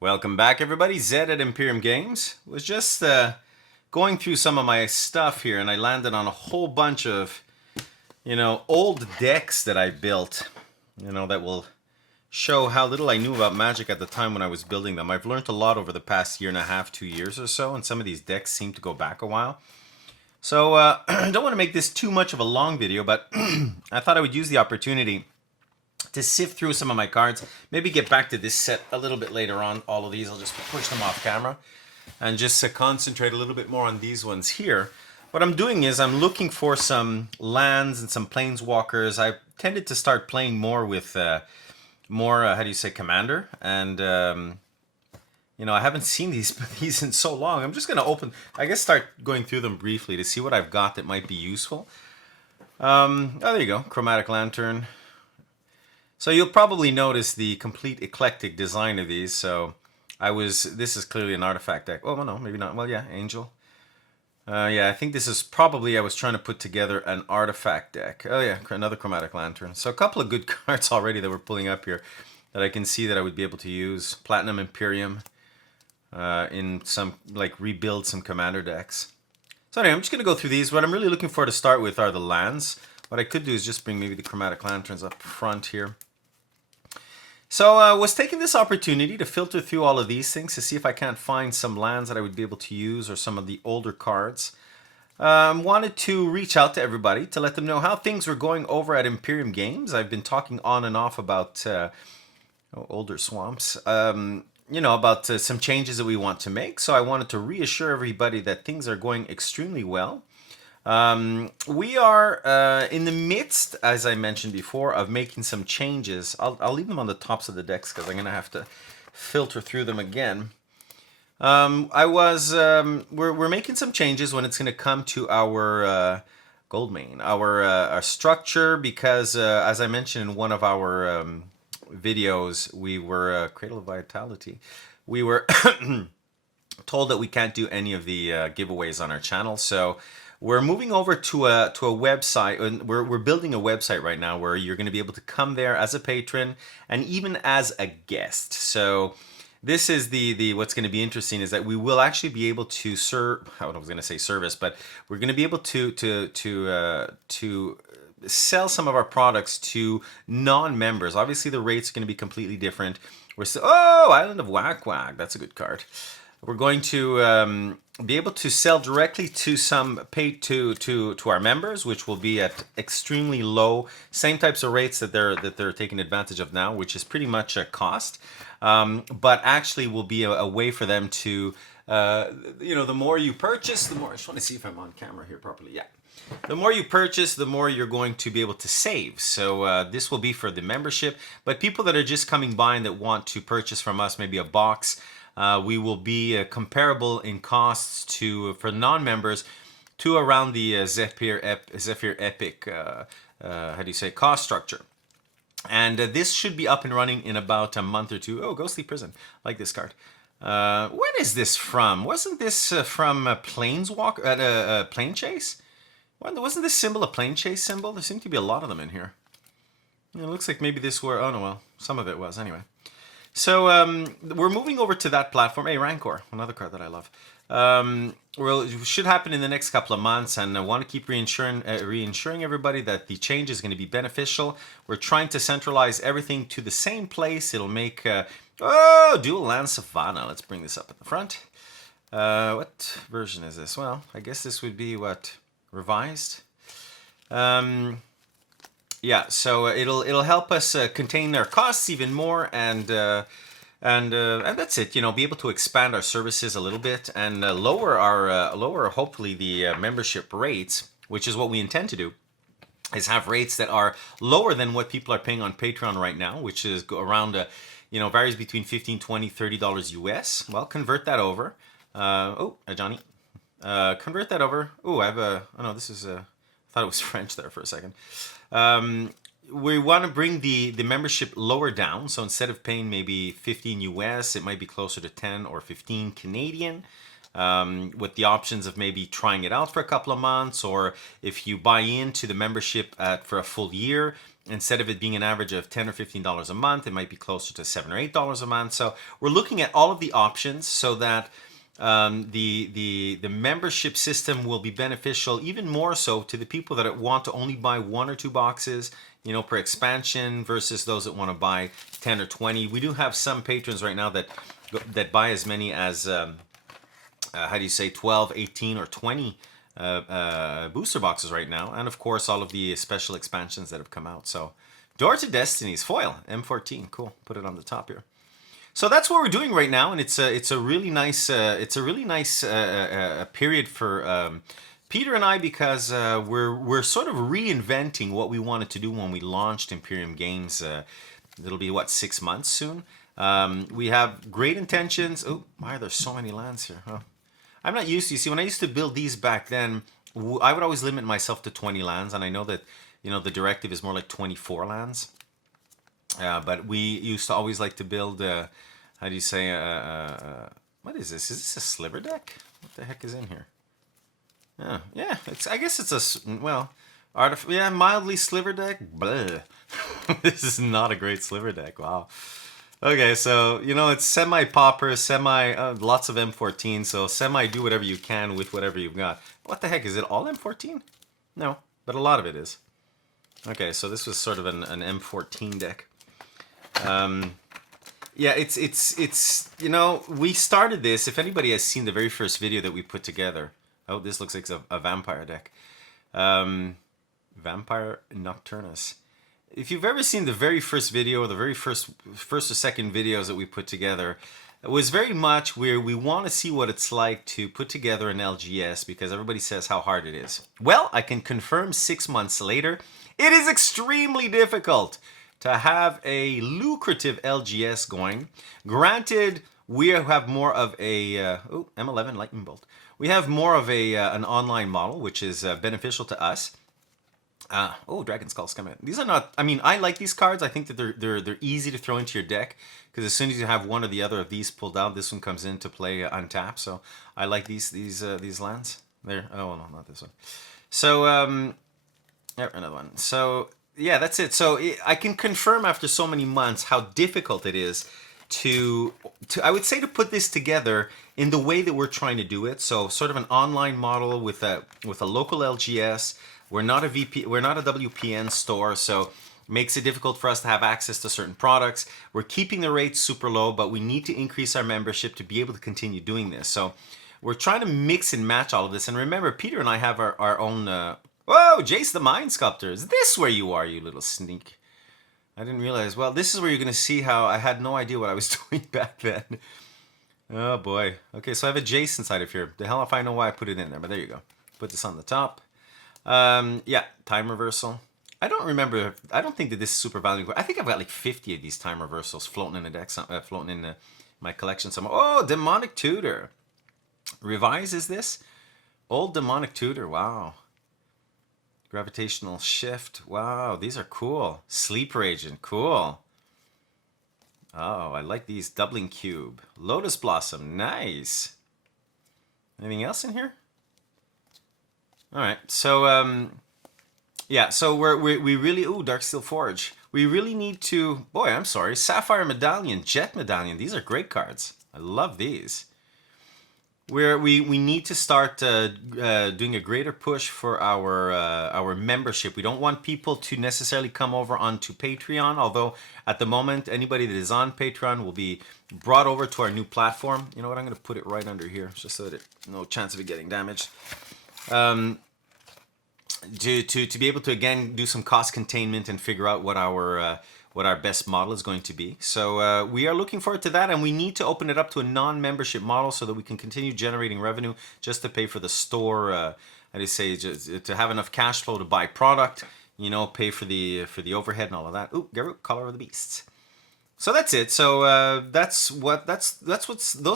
Welcome back, everybody. Zed at Imperium Games. Was just going through some of my stuff here, and I landed on a whole bunch of, old decks that I built, that will show how little I knew about Magic at the time when I was building them. I've learned a lot over the past year and a half, 2 years or so, and some of these decks seem to go back a while. So I don't want to make this too much of a long video, but I thought I would use the opportunity to sift through some of my cards, maybe get back to this set a little bit later on. All of these, I'll just push them off camera and just concentrate a little bit more on these ones here. What I'm doing is I'm looking for some lands and some planeswalkers. I tended to start playing more with how do you say, Commander, and I haven't seen these in so long. I'm just gonna start going through them briefly to see what I've got that might be useful. There you go, Chromatic Lantern. So you'll probably notice the complete eclectic design of these. So this is clearly an artifact deck. Oh, no, maybe not. Well, yeah, Angel. Yeah, I think this is probably, I was trying to put together an artifact deck. Oh yeah, another Chromatic Lantern. So a couple of good cards already that we're pulling up here that I can see that I would be able to use. Platinum Imperium in some, rebuild some commander decks. So anyway, I'm just going to go through these. What I'm really looking for to start with are the lands. What I could do is just bring maybe the Chromatic Lanterns up front here. So I was taking this opportunity to filter through all of these things to see if I can't find some lands that I would be able to use or some of the older cards. Wanted to reach out to everybody to let them know how things were going over at Imperium Games. I've been talking on and off about older swamps, about some changes that we want to make. So I wanted to reassure everybody that things are going extremely well. We are in the midst, as I mentioned before, of making some changes. I'll leave them on the tops of the decks because I'm going to have to filter through them again. We're making some changes when it's going to come to our Goldmane, our structure, because as I mentioned in one of our videos, we were Cradle of Vitality. We were told that we can't do any of the giveaways on our channel, so we're moving over to a website, and we're building a website right now where you're going to be able to come there as a patron and even as a guest. So this is the what's going to be interesting is that we will actually be able to I was going to say service, but we're going to be able to sell some of our products to non-members. Obviously, the rates are going to be completely different. Island of Whack Whack. That's a good card. We're going to be able to sell directly to some to our members, which will be at extremely low, same types of rates that they're taking advantage of now, which is pretty much a cost, but actually will be a way for them to, the more you purchase, the more. I just want to see if I'm on camera here properly. Yeah. The more you purchase, the more you're going to be able to save. So this will be for the membership, but people that are just coming by and that want to purchase from us, maybe a box. We will be comparable in costs for non-members to around the Zephyr Epic, cost structure. And this should be up and running in about a month or two. Oh, Ghostly Prison. I like this card. What is this from? Wasn't this from Planeswalker, Plane Chase? Wasn't this symbol a Plane Chase symbol? There seem to be a lot of them in here. It looks like maybe this were, oh no, well, some of it was anyway. So we're moving over to that platform. Hey, Rancor, another card that I love. It should happen in the next couple of months, and I want to keep reassuring everybody that the change is going to be beneficial. We're trying to centralize everything to the same place. It'll make Dual Land Savannah. Let's bring this up at the front. What version is this? Well, I guess this would be what, revised. Yeah, so it'll help us contain our costs even more, and that's it. Be able to expand our services a little bit and lower hopefully the membership rates, which is what we intend to do. Is have rates that are lower than what people are paying on Patreon right now, which is around varies between $15, $20, $30 US. Well, convert that over. Johnny, convert that over. Oh, I have a. Oh no, this is a. I thought it was French there for a second. We want to bring the membership lower down. So instead of paying maybe 15 US, it might be closer to 10 or 15 Canadian. With the options of maybe trying it out for a couple of months, or if you buy into the membership for a full year, instead of it being an average of $10 or $15 a month, it might be closer to $7 or $8 a month. So we're looking at all of the options so that the membership system will be beneficial even more so to the people that want to only buy 1 or 2 boxes, you know, per expansion versus those that want to buy 10 or 20. We do have some patrons right now that buy as many as how do you say 12, 18, or 20 booster boxes right now, and of course all of the special expansions that have come out. So Door to Destiny's foil M14, cool. Put it on the top here. So that's what we're doing right now, and it's a really nice period for Peter and I, because we're sort of reinventing what we wanted to do when we launched Imperium Games. It'll be what, 6 months soon. We have great intentions. Oh, why are there so many lands here? Huh? I'm not used to. You see, when I used to build these back then, I would always limit myself to 20 lands, and I know that, you know, the directive is more like 24 lands. But we used to always like to build, how do you say, what is this? Is this a sliver deck? What the heck is in here? Yeah, I guess it's a, well, yeah, mildly sliver deck. Blah. This is not a great sliver deck. Wow. Okay, so, you know, it's semi-popper, lots of M14, so do whatever you can with whatever you've got. What the heck, is it all M14? No, but a lot of it is. Okay, so this was sort of an M14 deck. Yeah, it's you know, we started this, if anybody has seen the very first video that we put together. Oh, this looks like a vampire deck. Vampire Nocturnus. If you've ever seen the very first video, or the very first or second videos that we put together, it was very much where we want to see what it's like to put together an LGS, because everybody says how hard it is. Well, I can confirm 6 months later, it is extremely difficult to have a lucrative LGS going. Granted, we have more of a M11 Lightning Bolt. We have more of an online model, which is beneficial to us. Oh, Dragon Skull's coming. These are not, I mean, I like these cards. I think that they're easy to throw into your deck, because as soon as you have one or the other of these pulled out, this one comes into play untapped. So I like these lands. There. Oh no, not this one. So another one. So yeah, that's it. So I can confirm after so many months how difficult it is to I would say to put this together in the way that we're trying to do it. So sort of an online model with a local LGS. We're not a WPN store, so makes it difficult for us to have access to certain products. We're keeping the rates super low, but we need to increase our membership to be able to continue doing this. So we're trying to mix and match all of this. And remember, Peter and I have our own... Whoa, Jace the Mind Sculptor. Is this where you are, you little sneak? I didn't realize. Well, this is where you're going to see how I had no idea what I was doing back then. Oh, boy. Okay, so I have a Jace inside of here. The hell if I know why I put it in there, but there you go. Put this on the top. Yeah, time reversal. I don't remember. I don't think that this is super valuable. I think I've got like 50 of these time reversals floating in the deck, floating in my collection somewhere. Oh, Demonic Tutor. Revise is this? Old Demonic Tutor. Wow. Gravitational Shift. Wow, these are cool. Sleeper Agent. Cool. Oh, I like these. Doubling Cube. Lotus Blossom. Nice. Anything else in here? All right, so yeah, so we really, ooh, Darksteel Forge. We really need to, boy, I'm sorry, Sapphire Medallion, Jet Medallion. These are great cards. I love these. We need to start doing a greater push for our membership. We don't want people to necessarily come over onto Patreon, although at the moment anybody that is on Patreon will be brought over to our new platform. You know what? I'm going to put it right under here just so that no chance of it getting damaged. To be able to again do some cost containment and figure out what our best model is going to be. So we are looking forward to that, and we need to open it up to a non-membership model so that we can continue generating revenue just to pay for the store. How do you say, just to have enough cash flow to buy product, you know, pay for the overhead and all of that. Ooh, Garrett, Color of the Beasts. So that's it. So those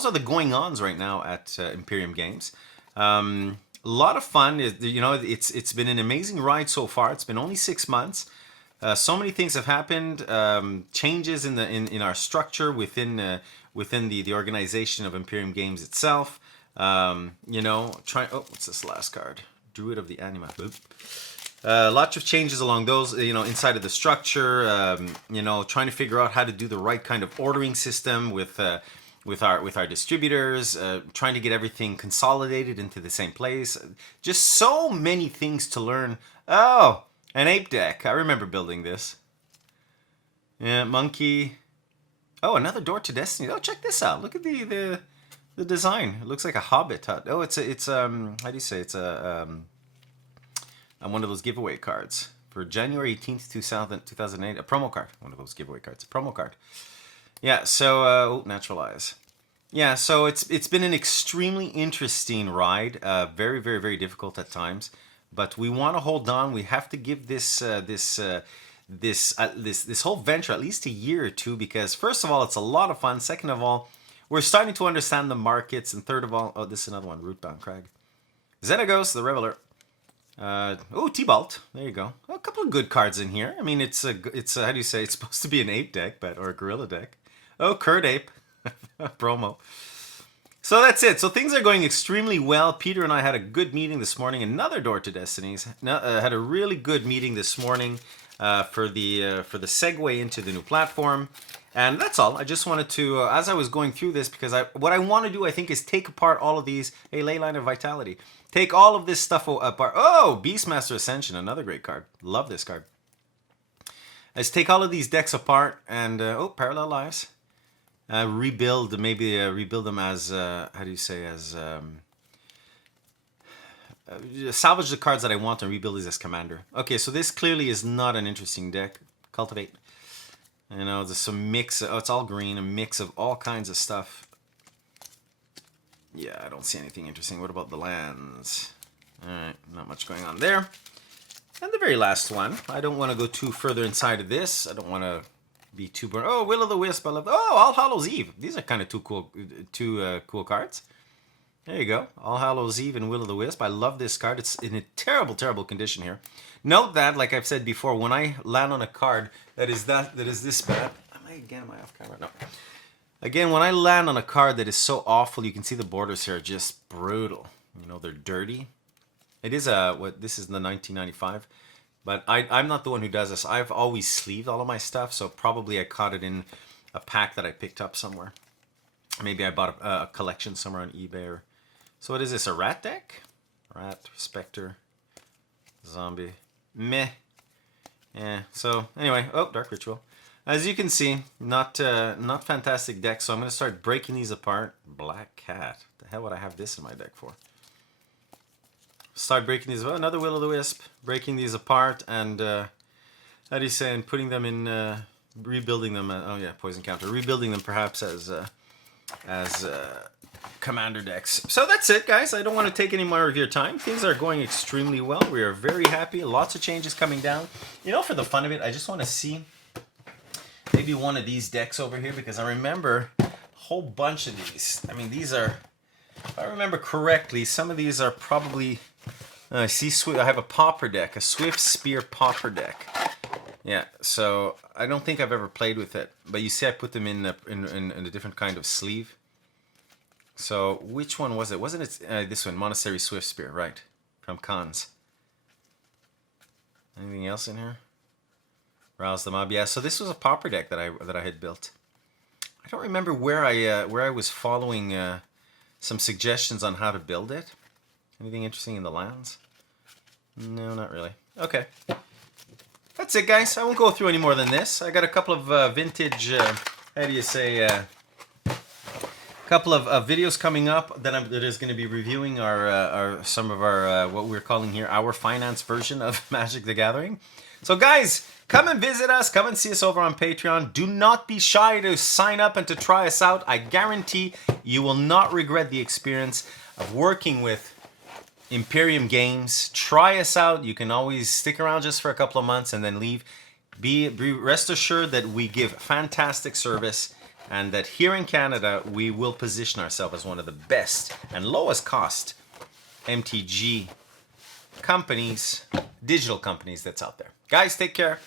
are the going-ons right now at Imperium Games. A lot of fun. You know, it's been an amazing ride so far. It's been only 6 months. So many things have happened. Changes in our structure within the organization of Imperium Games itself. You know, oh, what's this last card? Druid of the Anima. Oop. Lots of changes along those, inside of the structure. Trying to figure out how to do the right kind of ordering system with our distributors. Trying to get everything consolidated into the same place. Just so many things to learn. Oh, an ape deck. I remember building this. Yeah, monkey. Oh, another door to destiny. Oh, check this out. Look at the design. It looks like a hobbit hut. Oh, it's how do you say? It's one of those giveaway cards for January 18th, 2008. A promo card. One of those giveaway cards. A promo card. Yeah, so naturalize. Yeah, so it's been an extremely interesting ride. Very, very, very difficult at times, but we want to hold on. We have to give this whole venture at least a year or two, because first of all, it's a lot of fun. Second of all, we're starting to understand the markets, and third of all, oh, this is another one, Rootbound Crag. Xenagos, the Reveler. Oh, T-Bolt. There you go. Oh, a couple of good cards in here. I mean, it's how do you say? It's supposed to be an ape deck, or a gorilla deck. Oh, Curd Ape. Promo. So that's it. So things are going extremely well. Peter and I had a good meeting this morning. Another Door to Destinies. Had a really good meeting this morning for the segue into the new platform. And that's all. I just wanted to, as I was going through this, because what I want to do, I think, is take apart all of these. Hey, Leyline of Vitality. Take all of this stuff apart. Oh, Beastmaster Ascension, another great card. Love this card. Let's take all of these decks apart and, Parallel Lives. Rebuild them as, how do you say, as, salvage the cards that I want and rebuild these as Commander. Okay, so this clearly is not an interesting deck. Cultivate. There's some mix. Oh, it's all green. A mix of all kinds of stuff. Yeah, I don't see anything interesting. What about the lands? Alright, not much going on there. And the very last one. I don't want to go too further inside of this. I don't want to be too boring. Oh, Will of the Wisp. I love. Oh, All Hallows Eve. These are kind of two cool cards. There you go. All Hallows Eve and Will of the Wisp. I love this card. It's in a terrible, terrible condition here. Note that, like I've said before, when I land on a card that is this bad. Am I off camera? No. Again, when I land on a card that is so awful, you can see the borders here are just brutal. They're dirty. It is this is the 1995. But I'm not the one who does this. I've always sleeved all of my stuff, so probably I caught it in a pack that I picked up somewhere. Maybe I bought a collection somewhere on eBay. So what is this, a rat deck? Rat, Spectre, Zombie, meh. Yeah, so anyway, Dark Ritual. As you can see, not fantastic deck, so I'm going to start breaking these apart. Black Cat. The hell would I have this in my deck for? Start breaking these apart. Another Will of the Wisp. Breaking these apart and, how do you say, and putting them in, rebuilding them. Oh yeah, Poison Counter. Rebuilding them perhaps as Commander decks. So that's it, guys. I don't want to take any more of your time. Things are going extremely well. We are very happy. Lots of changes coming down. For the fun of it, I just want to see maybe one of these decks over here, because I remember a whole bunch of these. I mean, these are, if I remember correctly, some of these are probably, I have a Pauper deck, a Swift Spear Pauper deck. Yeah, so I don't think I've ever played with it, but you see I put them in a different kind of sleeve. So which one was it? Wasn't it this one, Monastery Swift Spear, right, from Khans. Anything else in here? Rouse the Mob. Yeah, so this was a Pauper deck that I had built. I don't remember where I was following some suggestions on how to build it. Anything interesting in the lands? No, not really. Okay. That's it, guys. I won't go through any more than this. I got a couple of vintage, how do you say, couple of videos coming up that is going to be reviewing some of our what we're calling here our finance version of Magic the Gathering. So guys, come and visit us. Come and see us over on Patreon. Do not be shy to sign up and to try us out. I guarantee you will not regret the experience of working with Imperium Games. Try us out. You can always stick around just for a couple of months and then leave. Be rest assured that we give fantastic service, and that here in Canada we will position ourselves as one of the best and lowest cost MTG companies, digital companies that's out there. Guys, take care.